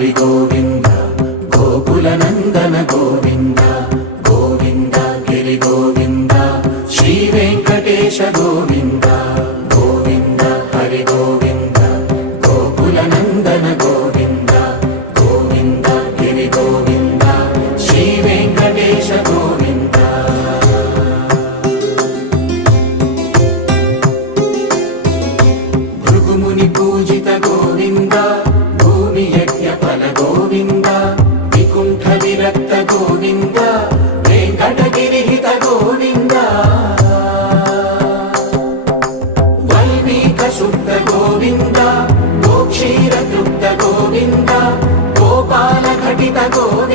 హరి గోవింద గోకుల నందన గోవింద గోవింద గిరి గోవింద శ్రీ వెంకటేశ గోవింద గోవింద హరి గోవింద గోకుల నందన గోవింద గోవింద గిరి గోవింద శ్రీ వెంకటేశ గోవింద భృగుముని పూజిత గోవింద భూమి యజ్ఞ ఫల గోవింద వికుంఠ విరక్త గోవింద వెంకటగిరిహిత గోవింద వల్మీక శుద్ధ గోవింద గోక్షీర తృప్త గోవింద గోపాల ఘటిత గోవింద